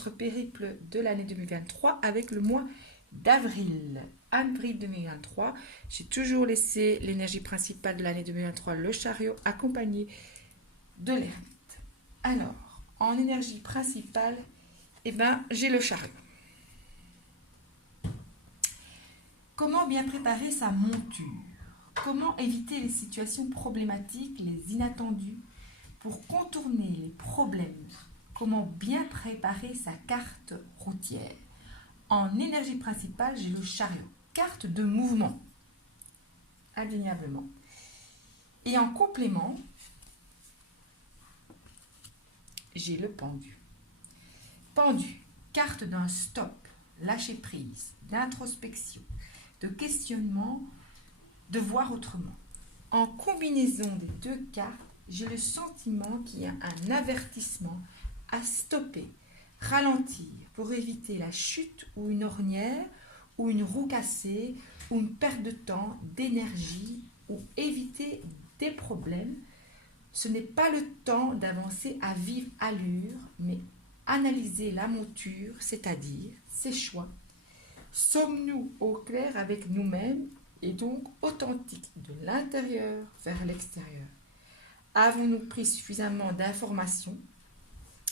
notre périple de l'année 2023 avec le mois d'avril. Avril 2023, j'ai toujours laissé l'énergie principale de l'année 2023, le chariot, accompagné de l'ermite. Alors, en énergie principale, j'ai le chariot. Comment bien préparer sa monture? Comment éviter les situations problématiques, les inattendus, pour contourner les problèmes? Comment bien préparer sa carte routière? En énergie principale, j'ai le chariot, carte de mouvement, indéniablement. Et en complément, j'ai le pendu. Pendu, carte d'un stop, lâcher prise, d'introspection, de questionnement, de voir autrement. En combinaison des deux cartes, j'ai le sentiment qu'il y a un avertissement à stopper, ralentir pour éviter la chute ou une ornière ou une roue cassée ou une perte de temps, d'énergie ou éviter des problèmes. Ce n'est pas le temps d'avancer à vive allure, mais analyser la monture, c'est-à-dire ses choix. Sommes-nous au clair avec nous-mêmes et donc authentiques de l'intérieur vers l'extérieur? Avons-nous pris suffisamment d'informations?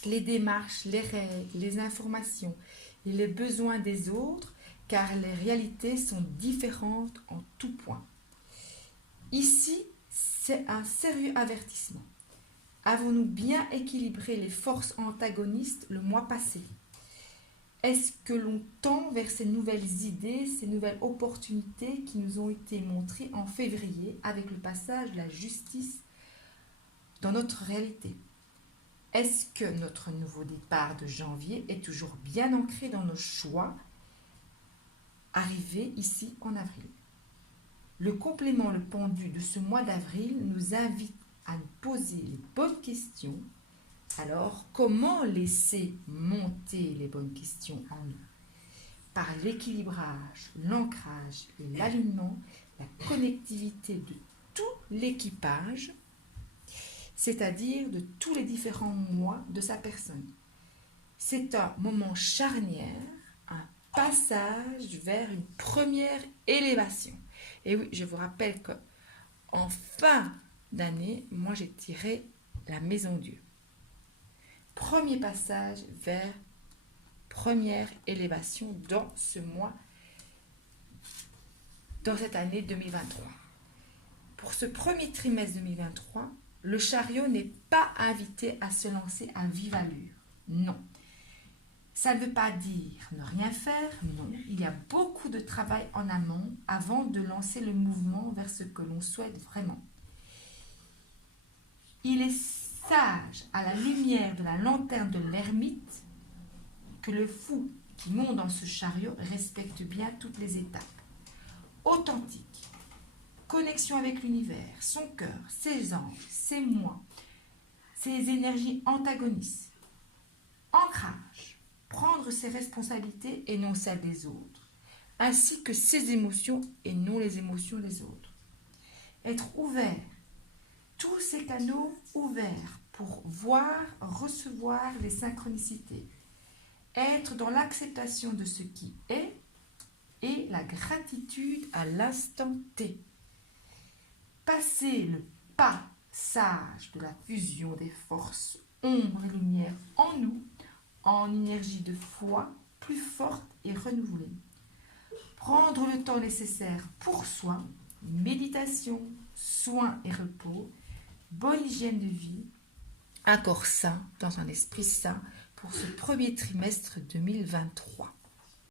Les démarches, les règles, les informations et les besoins des autres, car les réalités sont différentes en tout point. Ici, c'est un sérieux avertissement. Avons-nous bien équilibré les forces antagonistes le mois passé? Est-ce que l'on tend vers ces nouvelles idées, ces nouvelles opportunités qui nous ont été montrées en février avec le passage de la justice dans notre réalité? Est-ce que notre nouveau départ de janvier est toujours bien ancré dans nos choix arrivés ici en avril? Le complément, le pendu de ce mois d'avril nous invite à nous poser les bonnes questions. Alors, comment laisser monter les bonnes questions en nous? Par l'équilibrage, l'ancrage, l'alignement, la connectivité de tout l'équipage, c'est-à-dire de tous les différents mois de sa personne. C'est un moment charnière, un passage vers une première élévation. Et oui, je vous rappelle qu'en fin d'année, moi j'ai tiré la maison Dieu. Premier passage vers première élévation dans ce mois, dans cette année 2023. Pour ce premier trimestre 2023, le chariot n'est pas invité à se lancer à vive allure. Non. Ça ne veut pas dire ne rien faire, non. Il y a beaucoup de travail en amont avant de lancer le mouvement vers ce que l'on souhaite vraiment. Il est sage, à la lumière de la lanterne de l'ermite, que le fou qui monte dans ce chariot respecte bien toutes les étapes. Authentique, connexion avec l'univers, son cœur, ses anges, ses moi, ses énergies antagonistes. Ancrage, prendre ses responsabilités et non celles des autres, ainsi que ses émotions et non les émotions des autres. Être ouvert, tous ces canaux ouverts pour voir, recevoir les synchronicités. Être dans l'acceptation de ce qui est et la gratitude à l'instant T. Passer le passage de la fusion des forces ombre et lumière en nous, en énergie de foi plus forte et renouvelée. Prendre le temps nécessaire pour soi, méditation, soins et repos, bonne hygiène de vie, un corps sain dans un esprit sain pour ce premier trimestre 2023.